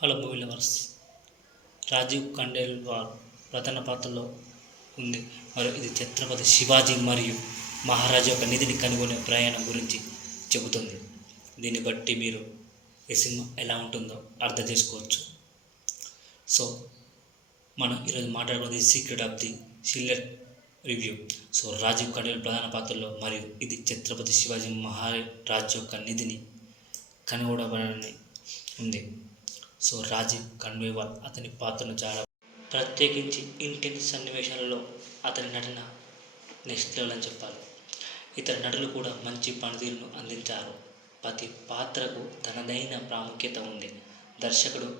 Hello movie lovers. Rajiv Khandelwal ప్రధాన పాత్రలో ఉంది. మరియు ఇది ఛత్రపతి శివాజీ మరియు మహారాజు యొక్క నిధిని కనుగొనే ప్రయాణం గురించి చెబుతుంది. దీన్ని బట్టి మీరు ఈ సినిమా ఎలా ఉంటుందో అర్థం చేసుకోవచ్చు. సో మనం ఈరోజు మాట్లాడుకున్నది సీక్రెట్ ఆఫ్ ది సిల్లర్ రివ్యూ. సో రాజీవ్ ఖండేల్ ప్రధాన పాత్రలో మరియు ఇది ఛత్రపతి శివాజీ మహారాజ్ యొక్క నిధిని కనుగొనబడని ఉంది. సో రాజీవ్ ఖండేల్వాల్ అతని పాత్రను చాలా ప్రత్యేకించి ఇంటెన్స్ సన్నివేశాలలో అతని నటన నెక్స్ట్ లెవెల్ అని చెప్పాలి. ఇతర నటులు కూడా మంచి పనితీరును అందించారు. ప్రతి పాత్రకు తనదైన ప్రాముఖ్యత ఉంది. దర్శకుడు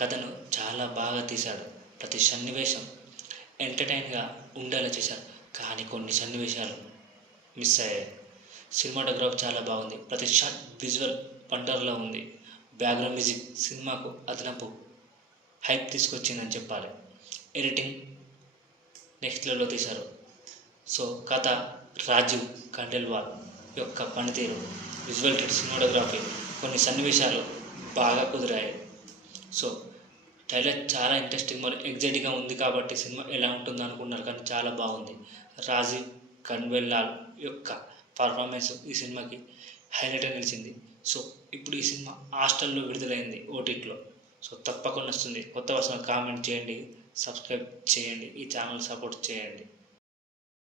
కథను చాలా బాగా తీశాడు. ప్రతి సన్నివేశం ఎంటర్టైన్గా ఉండేలా చేశారు. కానీ కొన్ని సన్నివేశాలు మిస్ అయ్యాయి. సినిమాటోగ్రఫీ చాలా బాగుంది. ప్రతి షాట్ విజువల్ వండర్లా ఉంది. బ్యాక్గ్రౌండ్ మ్యూజిక్ సినిమాకు అదనపు హైప్ తీసుకొచ్చిందని చెప్పాలి. ఎడిటింగ్ నెక్స్ట్ లెవెల్లో తీశారు. సో కథ రాజీవ్ ఖండేల్వాల్ యొక్క పనితీరు, విజువల్ సినిమాటోగ్రఫీ, కొన్ని సన్నివేశాలు బాగా కుదిరాయి. సో ట్రైలర్ చాలా ఇంట్రెస్టింగ్ మరియు ఎగ్జైటింగ్గా ఉంది కాబట్టి సినిమా ఎలా ఉంటుందో అనుకున్నారు, కానీ చాలా బాగుంది. రాజీవ్ ఖండేల్వాల్ యొక్క పర్ఫార్మెన్స్ ఈ సినిమాకి హైలైట్గా నిలిచింది. సో ఇప్పుడు ఈ సినిమా హాస్టల్లో విడుదలైంది ఓటీటీలో. సో తప్పకుండా వస్తుంది. కొత్త వర్షం కామెంట్ చేయండి, సబ్స్క్రైబ్ చేయండి, ఈ ఛానల్ సపోర్ట్ చేయండి.